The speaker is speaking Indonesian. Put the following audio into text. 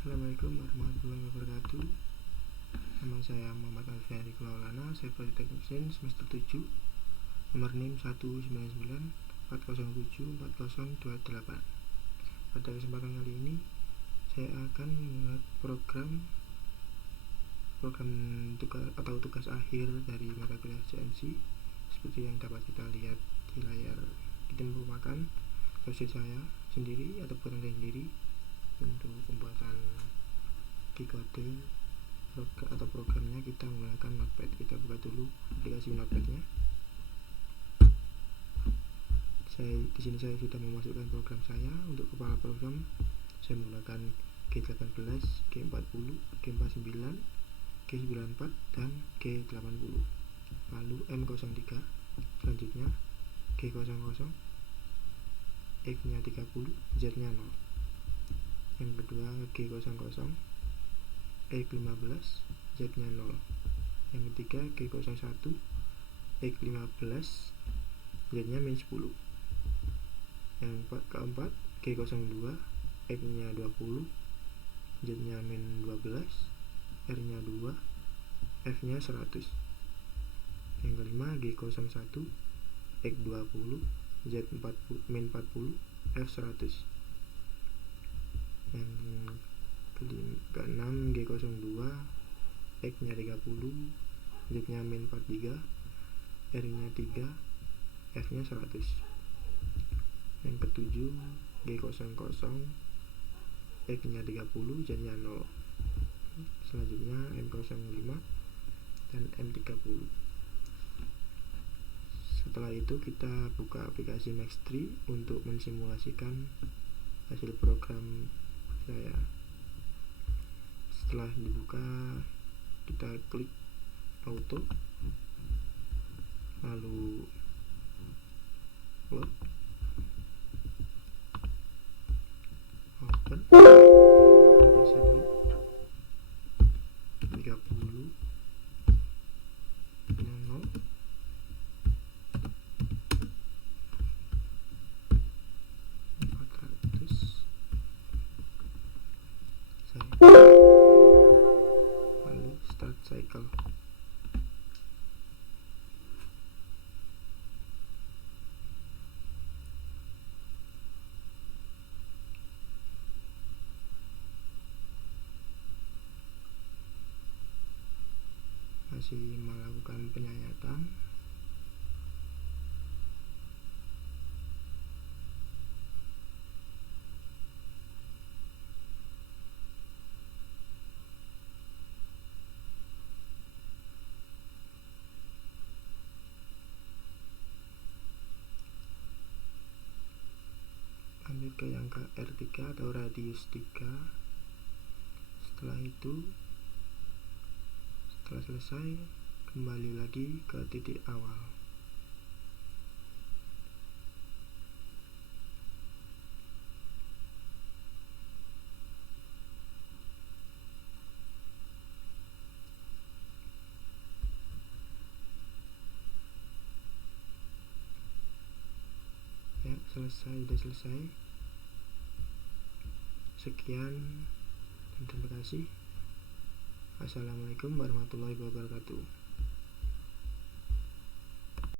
Assalamualaikum warahmatullahi wabarakatuh. Nama saya Muhammad Alfiandi Maulana. Saya Politek Mesin semester 7, nomor NIM 1994074074028. Pada kesempatan kali ini saya akan membuat program tugas akhir dari mata kuliah CNC seperti yang dapat kita lihat di layar. Ini merupakan project saya sendiri atau buatan saya sendiri untuk pembuatan keycode atau programnya. Kita menggunakan Notepad. Kita buka dulu aplikasi Notepadnya. Di sini saya sudah memasukkan program saya. Untuk kepala program saya menggunakan G18, G40, G49, G94 dan G80. Lalu M03. Selanjutnya G00, X-nya 30, Z-nya 0. Yang kedua G00, X15, Z-nya 0. Yang ketiga G01, X15, Z-nya -10. Yang keempat G02, X-nya 20, Z-nya -12, R-nya 2, F-nya 100. Yang kelima G01, X20, Z-40, F100. Yang keenam G02, X-nya 30, Z-nya -43, R-nya 3, F-nya 100. Yang ketujuh G00, X-nya 30, Z-nya 0. Selanjutnya M05 dan M30. Setelah itu kita buka aplikasi Max3 untuk mensimulasikan hasil program saya. Setelah dibuka, kita klik auto, lalu load, open, bisa di 30 0, lalu start cycle. Masih melakukan penyayatan. Lanjut ke yang ke R3 atau radius 3. Setelah itu, setelah selesai, kembali lagi ke titik awal. Ya, sudah selesai. Sekian dan terima kasih. Assalamualaikum warahmatullahi wabarakatuh.